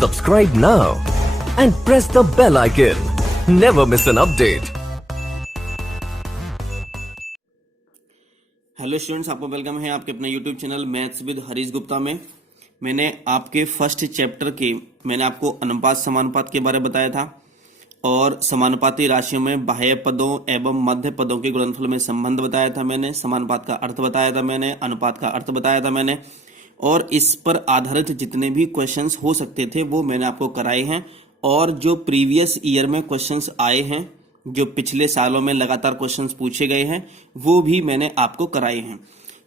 Subscribe now and press the bell icon. Never miss an update. Hello students, आपको welcome है आपके अपने YouTube channel maths with Harish Gupta में। मैंने आपके फर्स्ट चैप्टर के मैंने आपको अनुपात समानुपात के बारे में बताया था और समानुपाती राशियों में बाह्य पदों एवं मध्य पदों के गुणनफल में संबंध बताया था मैंने, समानुपात का अर्थ बताया था मैंने, अनुपात का अर्थ बताया था मैंने, और इस पर आधारित जितने भी क्वेश्चंस हो सकते थे वो मैंने आपको कराए हैं। और जो प्रीवियस ईयर में क्वेश्चंस आए हैं, जो पिछले सालों में लगातार क्वेश्चंस पूछे गए हैं, वो भी मैंने आपको कराए हैं।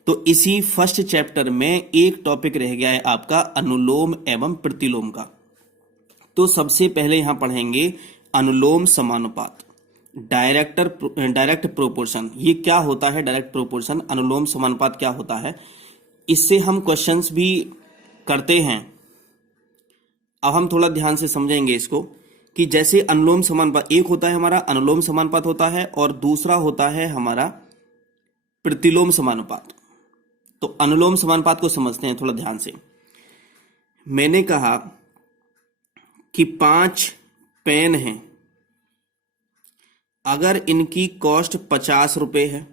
तो इसी फर्स्ट चैप्टर में एक टॉपिक रह गया है आपका अनुलोम एवं प्रतिलोम का। तो सबसे पहले यहां पढ़ेंगे अनुलोम समानुपात, डायरेक्ट प्रोपोर्शन। ये क्या होता है डायरेक्ट प्रोपोर्शन, अनुलोम समानुपात क्या होता है, इससे हम क्वेश्चंस भी करते हैं। अब हम थोड़ा ध्यान से समझेंगे इसको कि जैसे अनुलोम समानुपात, एक होता है हमारा अनुलोम समानुपात होता है और दूसरा होता है हमारा प्रतिलोम समानुपात। तो अनुलोम समानुपात को समझते हैं थोड़ा ध्यान से। मैंने कहा कि 5 पेन हैं, अगर इनकी कॉस्ट 50 रुपए है,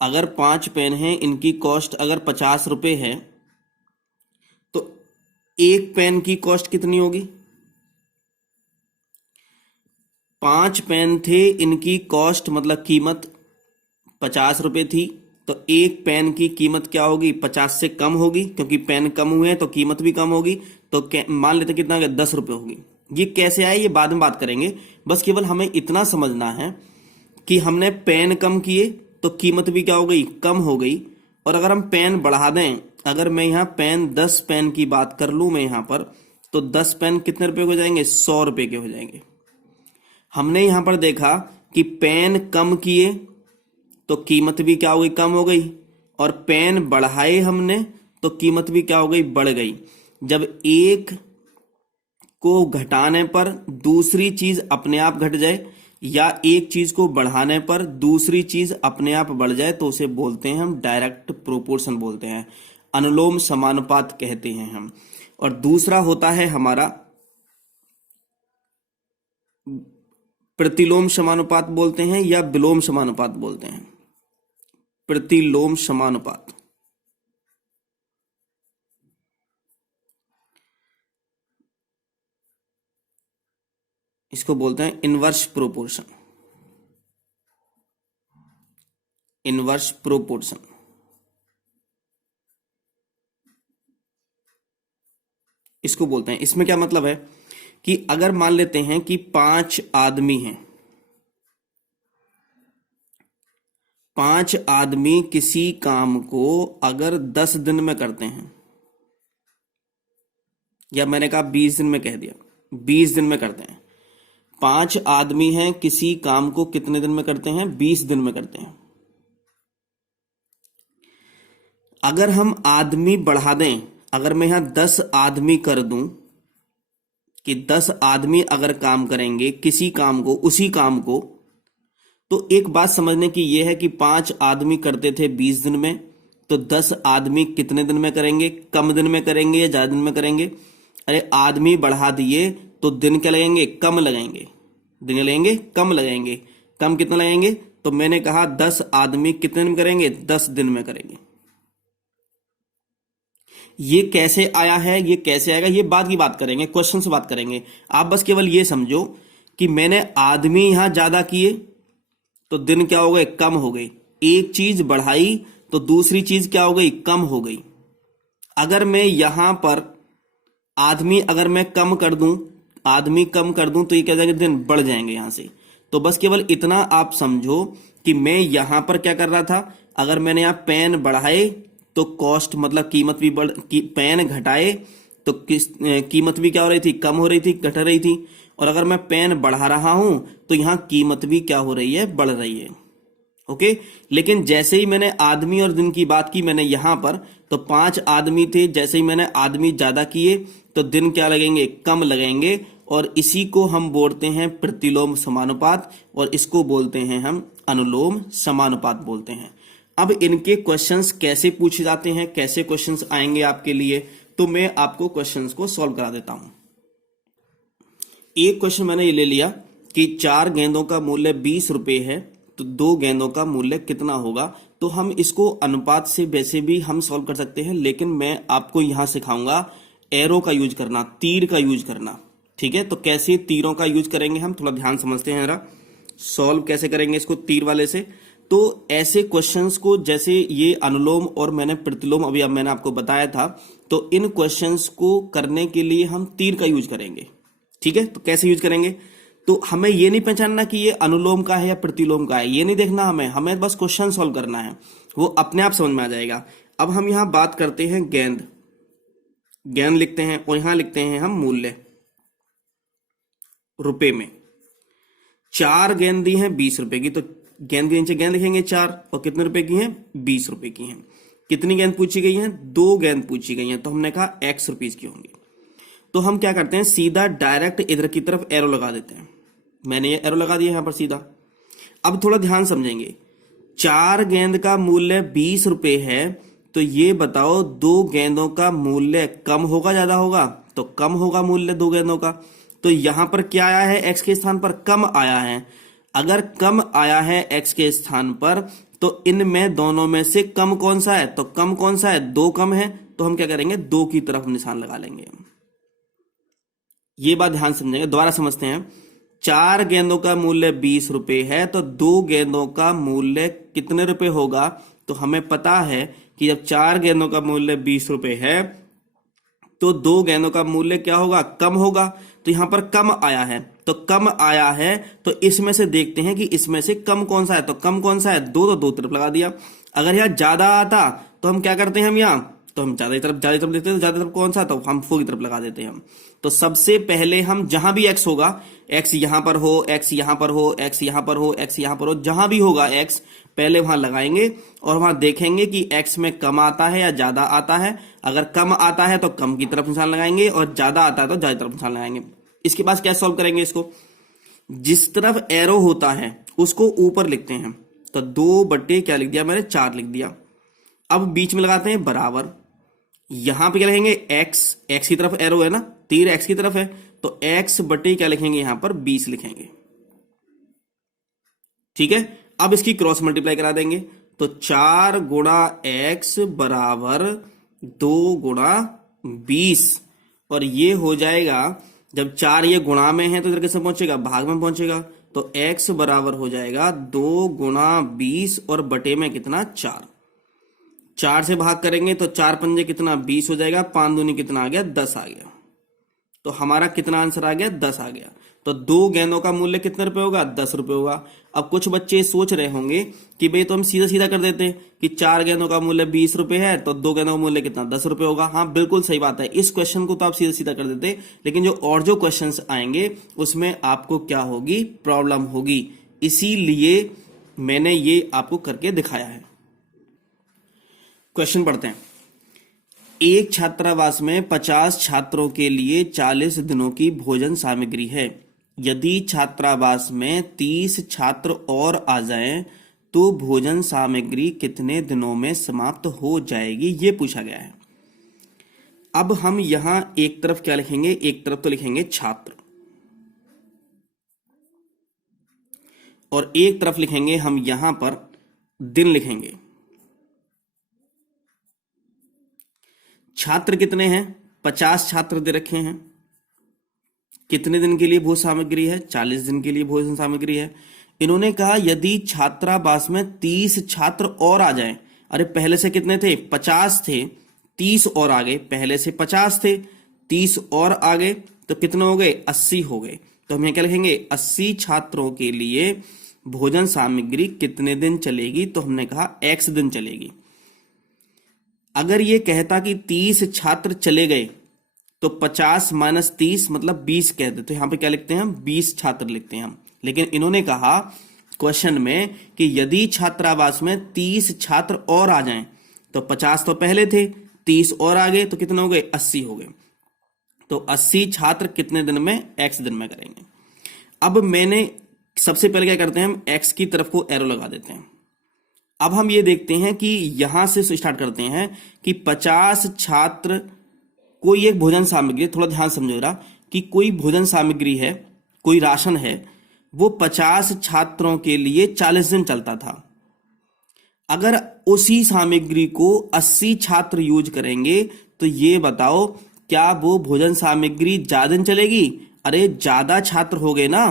अगर 5 पेन हैं इनकी कॉस्ट अगर 50 रुपए है तो एक पेन की कॉस्ट कितनी होगी? 5 पेन थे, इनकी कॉस्ट मतलब कीमत 50 रुपए थी, तो एक पेन की कीमत क्या होगी? 50 से कम होगी, क्योंकि पेन कम हुए हैं तो कीमत भी कम होगी। तो मान लेते कितना होगा? 10 रुपए होगी। ये कैसे आए ये बाद में बात करेंगे, बस केवल हमें इतना समझना है कि हमने पेन कम किए तो कीमत भी क्या हो गई? कम हो गई। और अगर हम पेन बढ़ा दें, अगर मैं यहाँ पेन 10 पेन की बात कर लूं मैं यहाँ पर, तो 10 पेन कितने रुपए हो जाएंगे? 100 रुपए के हो जाएंगे। हमने यहाँ पर देखा कि पेन कम किए तो कीमत भी क्या हो गई? कम हो गई। और पेन बढ़ाए हमने तो कीमत भी क्या हो गई? बढ़ गई। जब एक को घटाने पर दूसरी चीज अपने आप घट जाए या एक चीज को बढ़ाने पर दूसरी चीज अपने आप बढ़ जाए तो उसे बोलते हैं हम डायरेक्ट प्रोपोर्शन बोलते हैं, अनुलोम समानुपात कहते हैं हम। और दूसरा होता है हमारा प्रतिलोम समानुपात बोलते हैं या विलोम समानुपात बोलते हैं। प्रतिलोम समानुपात, इसको बोलते हैं इनवर्स प्रोपोर्शन। इनवर्स प्रोपोर्शन इसको बोलते हैं। इसमें क्या मतलब है कि अगर मान लेते हैं कि 5 आदमी हैं, 5 आदमी किसी काम को अगर 10 दिन में करते हैं, या मैंने कहा 20 दिन में कह दिया, 20 दिन में करते हैं। 5 आदमी हैं, किसी काम को कितने दिन में करते हैं? 20 दिन में करते हैं। अगर हम आदमी बढ़ा दें, अगर मैं यहां 10 आदमी कर दूं कि 10 आदमी अगर काम करेंगे किसी काम को, उसी काम को, तो एक बात समझने की यह है कि 5 आदमी करते थे 20 दिन में, तो 10 आदमी कितने दिन में करेंगे? कम दिन में करेंगे या ज्यादा दिन में करेंगे? अरे आदमी बढ़ा दिए तो दिन क्या लगेंगे? कम लगेंगे। दिन लगेंगे कम लगेंगे। कम कितना लगेंगे? तो मैंने कहा 10 आदमी कितने दिन में करेंगे? 10 दिन में करेंगे। ये कैसे आया है, ये कैसे आएगा, ये बाद की बात करेंगे, क्वेश्चन से बात करेंगे। आप बस केवल ये समझो कि मैंने आदमी यहां ज्यादा किए तो दिन क्या हो गए? कम हो गई। एक चीज बढ़ाई तो दूसरी चीज क्या हो गई? कम हो गई। अगर मैं यहां पर आदमी अगर मैं कम कर दूं, आदमी कम कर दूं तो ये क्या जाएंगे? दिन बढ़ जाएंगे यहां से। तो बस केवल इतना आप समझो कि मैं यहां पर क्या कर रहा था, अगर मैंने यहां पेन बढ़ाए तो कॉस्ट मतलब कीमत भी बढ़, पेन घटाए तो कीमत भी क्या हो रही थी? कम हो रही थी, घट रही थी। और अगर मैं पेन बढ़ा रहा हूं तो यहां कीमत भी क्या हो रही है? बढ़ रही है। ओके। लेकिन जैसे ही मैंने आदमी और दिन की बात की मैंने यहां पर, तो 5 आदमी थे, जैसे ही मैंने आदमी ज्यादा किए तो दिन क्या लगेंगे? कम लगेंगे। और इसी को हम बोलते हैं प्रतिलोम समानुपात और इसको बोलते हैं हम अनुलोम समानुपात बोलते हैं। अब इनके क्वेश्चंस कैसे पूछे जाते हैं, कैसे क्वेश्चंस आएंगे आपके लिए, तो मैं आपको क्वेश्चंस को सॉल्व करा देता हूं। एक क्वेश्चन मैंने ये ले लिया कि 4 गेंदों का मूल्य 20 रुपए है, तो 2 गेंदों का मूल्य कितना होगा। तो हम इसको अनुपात से वैसे भी हम सॉल्व कर सकते हैं, लेकिन मैं आपको यहां सिखाऊंगा एरो का यूज करना, तीर का यूज करना। ठीक है, तो कैसे तीरों का यूज करेंगे हम थोड़ा ध्यान समझते हैं जरा। सॉल्व कैसे करेंगे इसको तीर वाले से। तो ऐसे क्वेश्चंस को, जैसे ये अनुलोम और मैंने प्रतिलोम अभी अब मैंने आपको बताया था, तो इन क्वेश्चंस को करने के लिए हम तीर का यूज करेंगे। ठीक है, तो कैसे यूज करेंगे, तो हमें ये नहीं पहचानना कि ये अनुलोम का है या प्रतिलोम का है, ये नहीं देखना हमें बस क्वेश्चन सॉल्व करना है, वो अपने आप समझ में आ जाएगा। अब हम यहां बात करते हैं गेंद, गेंद लिखते हैं और यहां लिखते हैं हम मूल्य रुपए में। 4 गेंद दी हैं 20 रुपए की, तो गेंद के नीचे गेंद लिखेंगे 4, और कितने रुपए की हैं, 20 रुपए की हैं। कितनी गेंद पूछी गई है, 2 गेंद पूछी गई हैं, तो हमने कहा x रुपीज की होंगी। तो हम क्या करते हैं, सीधा डायरेक्ट इधर की तरफ एरो लगा देते हैं। मैंने ये एरो लगा दिया यहां पर सीधा। अब थोड़ा ध्यान समझेंगे, 4 गेंद का मूल्य 20 रुपए है, तो ये बताओ 2 गेंदों का मूल्य कम होगा ज्यादा होगा, तो कम होगा मूल्य 2 गेंदों का। तो यहां पर क्या आया है, x के स्थान पर कम आया है। अगर कम आया है x के स्थान पर, तो इनमें दोनों में से कम कौन सा है, तो कम कौन सा है, 2 कम है, तो हम क्या करेंगे, 2 की तरफ निशान लगा लेंगे। ये बात ध्यान समझेंगे, दोबारा समझते हैं। 4 गेंदों का मूल्य 20 रुपए है, तो 2 गेंदों का मूल्य कितने रुपए होगा, तो हमें पता है कि जब 4 गेंदों का मूल्य 20 रुपए है, तो 2 गेंदों का मूल्य क्या होगा, कम होगा। तो यहां पर कम आया है, तो कम आया है, तो इसमें से देखते हैं कि इसमें से कम कौन सा है, तो कम कौन सा है, 2, तो 2 तरफ लगा दिया। अगर यहां ज्यादा आता तो हम क्या करते हैं, हम यहां तो हम ज्यादा तरफ देखते हैं, तो ज्यादा तरफ कौन सा, तो हम फो की तरफ लगा देते हैं हम। तो सबसे पहले हम जहां भी x होगा, x यहां पर हो, x यहां पर हो, x यहां पर हो, x यहां पर हो, जहां भी होगा x पहले वहां लगाएंगे और वहां देखेंगे कि x में कम आता है या ज्यादा आता है। अगर कम आता है तो कम की तरफ निशान लगाएंगे, और ज्यादा आता है तो ज्यादा तरफ निशान लगाएंगे। इसके बाद क्या सॉल्व करेंगे इसको, जिस तरफ एरो होता है उसको ऊपर लिखते हैं। तो 2 बटे क्या लिख दिया मैंने, 4 लिख दिया। अब बीच में लगाते हैं बराबर, यहां पे क्या लिखेंगे, x की तरफ एरो है ना, तीर x की तरफ है, तो x बटे क्या लिखेंगे, यहां पर 20 लिखेंगे। ठीक है, अब इसकी क्रॉस मल्टीप्लाई करा देंगे, तो 4 गुणा x बराबर 2 गुणा 20, और ये हो जाएगा, जब 4 ये गुणा में है तो इधर कैसे पहुंचेगा, भाग में पहुंचेगा। तो x बराबर हो जाएगा 2 गुणा 20 और बटे में कितना, 4। 4 से भाग करेंगे तो 4 पंजे कितना, 20 हो जाएगा, 5 दूनी कितना आ गया, 10 आ गया। तो हमारा कितना आंसर आ गया, 10 आ गया। तो 2 गेंदों का मूल्य कितने रुपए होगा, 10 रुपए होगा। अब कुछ बच्चे सोच रहे होंगे कि भाई तो हम सीधा सीधा कर देते कि 4 गेंदों का मूल्य 20 रुपए है, तो 2 गेंदों का मूल्य कितना, 10 रुपए होगा। हाँ बिल्कुल सही बात है, इस क्वेश्चन को तो आप सीधा सीधा कर देते, लेकिन जो क्वेश्चन आएंगे उसमें आपको क्या होगी, प्रॉब्लम होगी। इसीलिए मैंने ये आपको करके दिखाया है। क्वेश्चन पढ़ते हैं। एक छात्रावास में 50 छात्रों के लिए 40 दिनों की भोजन सामग्री है। यदि छात्रावास में 30 छात्र और आ जाएं, तो भोजन सामग्री कितने दिनों में समाप्त हो जाएगी, ये पूछा गया है। अब हम यहां एक तरफ क्या लिखेंगे, एक तरफ तो लिखेंगे छात्र, और एक तरफ लिखेंगे हम यहां पर दिन लिखेंगे। छात्र कितने हैं, 50 छात्र दे रखे हैं। कितने दिन के लिए भोजन सामग्री है, 40 दिन के लिए भोजन सामग्री है। इन्होंने कहा यदि छात्रावास में 30 छात्र और आ जाएं, अरे पहले से कितने थे, 50 थे, 30 और आ गए, पहले से 50 थे, 30 और आ गए, तो कितने हो गए, 80 हो गए। तो हम यहां क्या लिखेंगे, 80 छात्रों के लिए भोजन सामग्री कितने दिन चलेगी, तो हमने कहा x दिन चलेगी। अगर ये कहता कि 30 छात्र चले गए, तो 50 माइनस 30 मतलब 20 कहते, तो यहां पे क्या लिखते हैं हम, 20 छात्र लिखते हैं हम। लेकिन इन्होंने कहा क्वेश्चन में कि यदि छात्रावास में 30 छात्र और आ जाएं, तो 50 तो पहले थे, 30 और आ गए, तो कितने हो गए, 80 हो गए। तो 80 छात्र कितने दिन में, x दिन में करेंगे। अब मैंने सबसे पहले क्या करते हैं, हम x की तरफ को एरो लगा देते हैं। अब हम ये देखते हैं कि यहां से स्टार्ट करते हैं कि 50 छात्र कोई एक भोजन सामग्री, थोड़ा ध्यान समझो जरा, कि कोई भोजन सामग्री है, कोई राशन है, वो 50 छात्रों के लिए 40 दिन चलता था। अगर उसी सामग्री को 80 छात्र यूज करेंगे तो ये बताओ क्या वो भोजन सामग्री ज्यादा दिन चलेगी? अरे ज्यादा छात्र हो गए ना,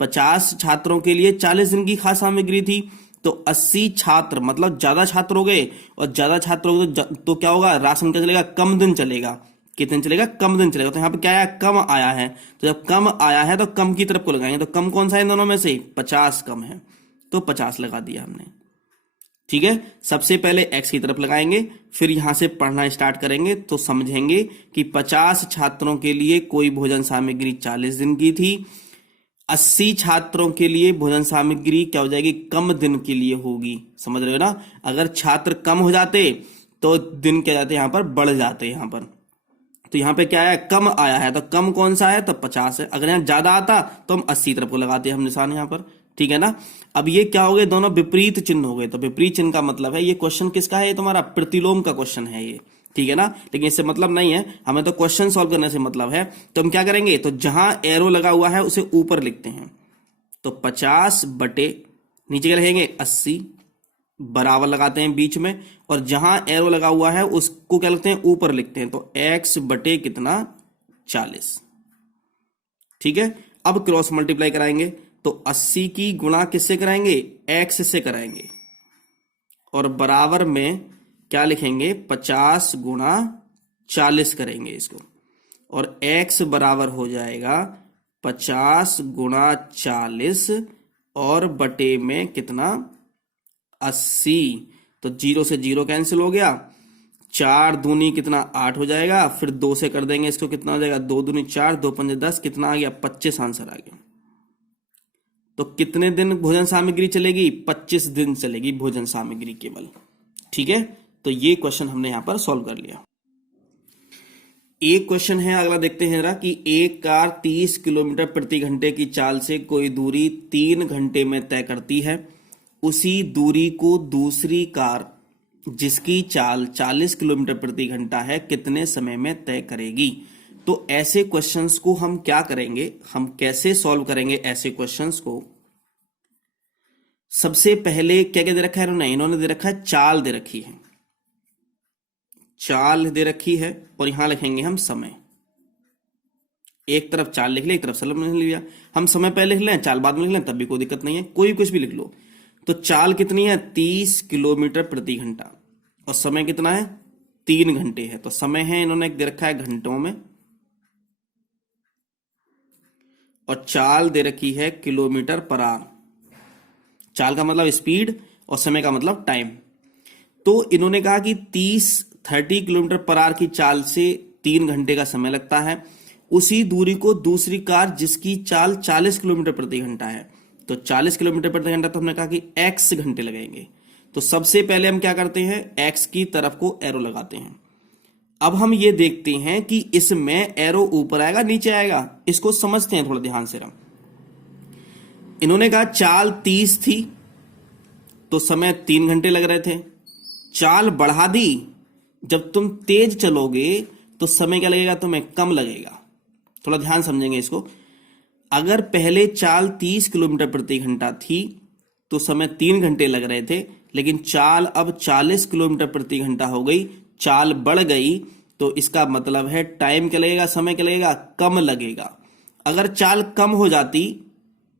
50 छात्रों के लिए 40 दिन की खास सामग्री थी, तो 80 छात्र मतलब ज्यादा छात्र हो गए, और ज्यादा छात्र हो गए तो क्या होगा, राशन क्या चलेगा, कम दिन चलेगा। कितने दिन चलेगा? कम दिन चलेगा। तो यहाँ पे क्या आया, कम आया है, तो जब कम आया है तो कम की तरफ को लगाएंगे, तो कम कौन सा है इन दोनों में से? 50 कम है, तो 50 लगा दिया हमने। ठीक है, सबसे पहले x की तरफ लगाएंगे, फिर यहां से पढ़ना स्टार्ट करेंगे तो समझेंगे कि 50 छात्रों के लिए कोई भोजन सामग्री 40 दिन की थी, 80 छात्रों के लिए भोजन सामग्री क्या हो जाएगी, कम दिन के लिए होगी। समझ रहे हो ना? अगर छात्र कम हो जाते तो दिन क्या जाते, यहां पर बढ़ जाते यहां पर। तो यहां पे क्या है, कम आया है, तो कम कौन सा है, तो 50 है। अगर यहां ज्यादा आता तो हम 80 तरफ को लगाते हैं हम निशान यहां पर। ठीक है ना? अब ये क्या हो गए, दोनों विपरीत चिन्ह हो गए। तो विपरीत चिन्ह का मतलब है, ये क्वेश्चन किसका है, ये तुम्हारा प्रतिलोम का क्वेश्चन है ये। ठीक है ना? लेकिन इससे मतलब नहीं है, हमें तो क्वेश्चन सॉल्व करने से मतलब है। तो हम क्या करेंगे, तो जहां एरो लगा हुआ है उसे ऊपर लिखते हैं, तो 50 बटे नीचे क्या लिखेंगे, 80 बराबर लगाते हैं बीच में, और जहां एरो लगा हुआ है उसको क्या लिखते हैं, ऊपर लिखते हैं, तो x बटे कितना, 40। ठीक है, अब क्रॉस मल्टीप्लाई कराएंगे, तो 80 की गुणा किससे कराएंगे, x से कराएंगे, और बराबर में क्या लिखेंगे, 50 गुणा 40 करेंगे इसको, और x बराबर हो जाएगा 50 गुणा 40, और बटे में कितना, 80। तो 0 से 0 कैंसिल हो गया, 4 दूनी कितना, 8 हो जाएगा, फिर 2 से कर देंगे इसको, कितना हो जाएगा, 2 दूनी 4, 2 पंजे 10, कितना आ गया, 25 आंसर आ गया। तो कितने दिन भोजन सामग्री चलेगी, 25 दिन चलेगी भोजन सामग्री केवल। ठीक है, तो ये क्वेश्चन हमने यहां पर सॉल्व कर लिया। एक क्वेश्चन है अगला, देखते हैं जरा, कि एक कार 30 किलोमीटर प्रति घंटे की चाल से कोई दूरी 3 घंटे में तय करती है। उसी दूरी को दूसरी कार जिसकी चाल 40 किलोमीटर प्रति घंटा है कितने समय में तय करेगी। तो ऐसे क्वेश्चंस को हम क्या करेंगे, हम कैसे सॉल्व करेंगे ऐसे क्वेश्चंस को। सबसे पहले क्या क्या दे रखा है इन्होंने दे रखा है, चाल दे रखी है, चाल दे रखी है, और यहां लिखेंगे हम समय। एक तरफ चाल लिख ले, एक तरफ समय लिख लिया। हम समय पहले लिख लें, चाल बाद में लिख लें, तब भी कोई दिक्कत नहीं है, कोई कुछ भी लिख लो। तो चाल कितनी है, 30 किलोमीटर प्रति घंटा, और समय कितना है, 3 घंटे है। तो समय है इन्होंने दे रखा है घंटों में, और चाल दे रखी है किलोमीटर पर आवर। चाल का मतलब स्पीड और समय का मतलब टाइम। तो इन्होंने कहा कि 30 किलोमीटर पर आवर की चाल से 3 घंटे का समय लगता है। उसी दूरी को दूसरी कार जिसकी चाल 40 किलोमीटर प्रति घंटा है, तो 40 किलोमीटर प्रति घंटा, तो हमने कहा कि x घंटे लगेंगे। तो सबसे पहले हम क्या करते हैं, x की तरफ को एरो लगाते हैं। अब हम ये देखते हैं कि इसमें एरो ऊपर आएगा नीचे आएगा, इसको समझते हैं थोड़ा ध्यान से। इन्होंने कहा चाल 30 थी तो समय 3 घंटे लग रहे थे, चाल बढ़ा दी, जब तुम तेज चलोगे तो समय क्या लगेगा, तुम्हें कम लगेगा। थोड़ा ध्यान समझेंगे इसको। अगर पहले चाल 30 किलोमीटर प्रति घंटा थी तो समय 3 घंटे लग रहे थे, लेकिन चाल अब 40 किलोमीटर प्रति घंटा हो गई, चाल बढ़ गई, तो इसका मतलब है टाइम क्या लगेगा, समय क्या लगेगा, कम लगेगा। अगर चाल कम हो जाती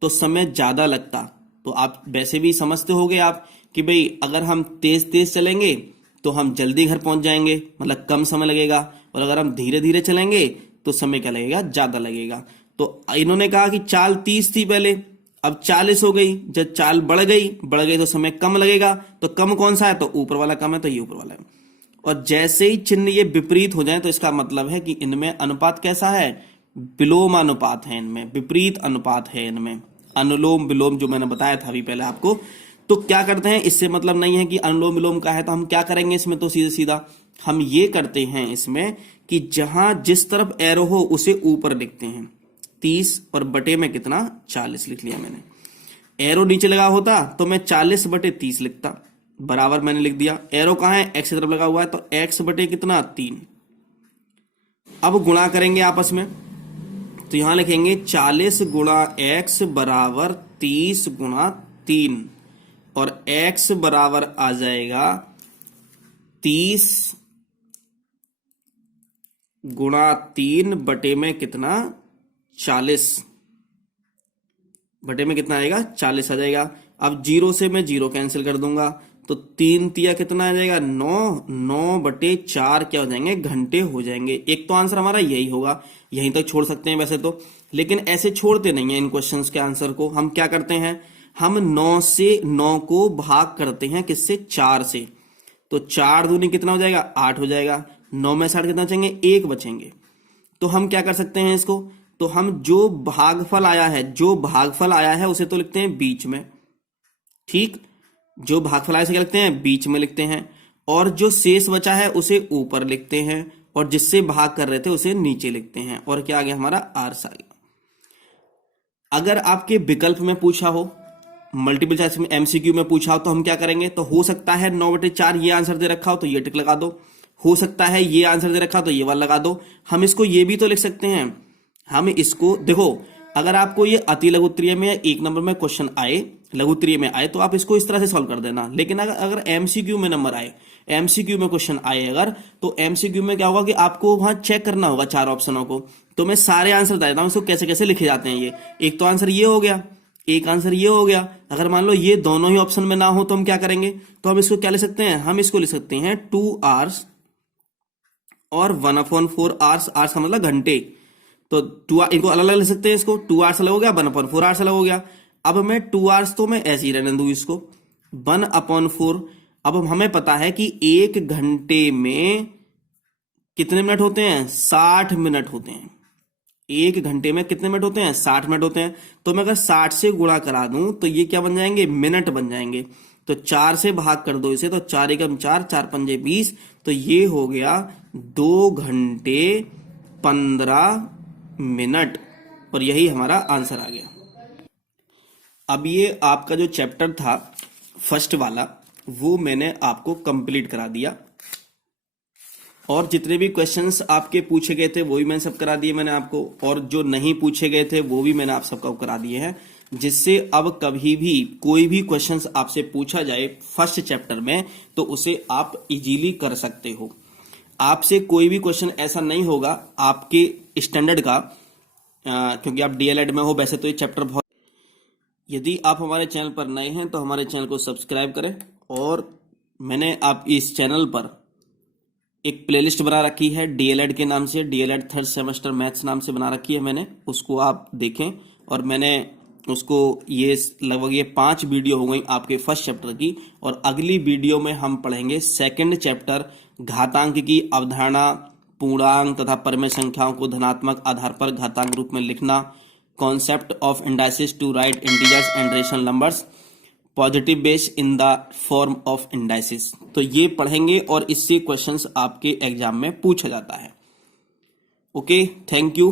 तो समय ज्यादा लगता। तो आप वैसे भी समझते होगे आप कि भाई अगर हम तेज तेज चलेंगे तो हम जल्दी घर पहुंच जाएंगे, मतलब कम समय लगेगा, और अगर हम धीरे धीरे चलेंगे तो समय क्या लगेगा, ज्यादा लगेगा। तो इन्होंने कहा कि चाल 30 थी पहले, अब 40 हो गई, जब चाल बढ़ गई तो समय कम लगेगा। तो कम कौन सा है, तो ऊपर वाला कम है, तो ये ऊपर वाला है। और जैसे ही चिन्ह ये विपरीत हो जाए तो इसका मतलब है कि इनमें अनुपात कैसा है, विलोम अनुपात है, इनमें विपरीत अनुपात है, इनमें अनुलोम विलोम, जो मैंने बताया था अभी पहले आपको। तो क्या करते हैं, इससे मतलब नहीं है कि अनुलोम विलोम का है तो हम क्या करेंगे इसमें, तो सीधा सीधा हम ये करते हैं इसमें कि जहां जिस तरफ एरो हो उसे ऊपर लिखते हैं। 30 और बटे में कितना, 40 लिख लिया मैंने। एरो नीचे लगा होता तो मैं 40 बटे 30 लिखता, बराबर मैंने लिख दिया। एरो कहां है, x की तरफ लगा हुआ है, तो x बटे कितना, 3। अब गुणा करेंगे आपस में, तो यहां लिखेंगे 40 गुणा x बराबर 30 गुणा 3, और x बराबर आ जाएगा 30 गुणा 3 बटे में कितना, 40 बटे में कितना आएगा, 40 आ जाएगा। अब 0 से मैं 0 कैंसिल कर दूंगा, तो 3 तिया कितना आ जाएगा, 9 बटे 4 क्या हो जाएंगे, घंटे हो जाएंगे। एक तो आंसर हमारा यही होगा, यहीं तक छोड़ सकते हैं वैसे तो, लेकिन ऐसे छोड़ते नहीं है इन क्वेश्चंस के आंसर को। हम क्या करते हैं, हम 9 से 9 को भाग करते हैं किससे, 4 से, तो 4 दूनी कितना हो जाएगा, 8 हो जाएगा। 9 में 60 कितना बचेंगे, 1 बचेंगे। तो हम क्या कर सकते हैं इसको, तो हम जो भागफल आया है उसे तो लिखते हैं बीच में, ठीक, जो भागफल आया से क्या लिखते हैं, बीच में लिखते हैं, और जो शेष बचा है उसे ऊपर लिखते हैं, और जिससे भाग कर रहे थे उसे नीचे लिखते हैं। और क्या आ गया हमारा, आर्स आ गया। अगर आपके विकल्प में पूछा हो, मल्टीपल चॉइस में, एमसीक्यू में पूछा हो, तो हम क्या करेंगे, तो हो सकता है 9/4 ये आंसर दे रखा हो तो ये टिक लगा दो, हो सकता है ये आंसर दे रखा हो तो ये वाला लगा दो। हम इसको ये भी तो लिख सकते हैं, हम इसको देखो, अगर आपको ये अति लघुत्तरीय में 1 नंबर में क्वेश्चन आए, लघुत्तरीय में आए, तो आप इसको इस तरह से सॉल्व कर देना। लेकिन अगर एमसीक्यू में नंबर आए, एमसीक्यू में क्वेश्चन आए अगर, तो एमसीक्यू में क्या होगा कि आपको वहां चेक करना होगा 4 ऑप्शनों को। तो मैं सारे आंसर बता देता हूं इसको कैसे कैसे लिखे जाते हैं। ये एक तो आंसर ये हो गया, एक आंसर ये हो गया। अगर मान लो ये दोनों ही ऑप्शन में ना हो तो हम क्या करेंगे, तो हम इसको क्या लिख सकते हैं, हम इसको लिख सकते हैं 2 आवर्स और 1/4 आवर्स। आवर्स का मतलब घंटे, तो 2 इनको अलग अलग लिख सकते हैं। इसको 2 आवर्स अलग हो गया, 1/4 आवर्स अलग हो गया। अब मैं 2 आवर्स तो मैं ऐसे ही रहने दूं इसको, 1/4। अब हमें पता है कि 1 घंटे में कितने मिनट होते हैं, 60 मिनट होते हैं। 1 घंटे में कितने मिनट होते हैं, 60 मिनट होते हैं। तो मैं अगर 60 से गुणा करा दूं तो ये क्या बन जाएंगे, मिनट बन जाएंगे। तो 4 से भाग कर दो इसे, तो 4 एकम 4, 4 पंजे 20, तो ये हो गया 2 घंटे 15 मिनट, और यही हमारा आंसर आ गया। अब ये आपका जो चैप्टर था फर्स्ट वाला, वो मैंने आपको कंप्लीट करा दिया, और जितने भी क्वेश्चंस आपके पूछे गए थे वो भी मैंने सब करा दिए मैंने आपको, और जो नहीं पूछे गए थे वो भी मैंने आप सबको करा दिए हैं, जिससे अब कभी भी कोई भी क्वेश्चंस आपसे पूछा जाए फर्स्ट चैप्टर में तो उसे आप इजीली कर सकते हो। आपसे कोई भी क्वेश्चन ऐसा नहीं होगा आपके स्टैंडर्ड का, क्योंकि आप डीएलएड में हो। वैसे तो ये चैप्टर बहुत, यदि आप हमारे चैनल पर नए हैं तो हमारे चैनल को सब्सक्राइब करें, और मैंने आप इस चैनल पर एक प्लेलिस्ट बना रखी है डीएलएड के नाम से, डीएलएड 3rd सेमेस्टर मैथ्स नाम से बना रखी है मैंने, उसको आप देखें। और मैंने उसको ये लगभग ये 5 वीडियो हो गई आपके फर्स्ट चैप्टर की, और अगली वीडियो में हम पढ़ेंगे सेकंड चैप्टर घातांक की अवधारणा, पूर्णांक तथा परमेय संख्याओं को धनात्मक आधार पर घातांक रूप में लिखना, concept of indices to write integers and rational numbers, positive base in the form of indices. तो ये पढ़ेंगे और इससे क्वेश्चंस आपके एग्जाम में पूछा जाता है। Okay, thank you.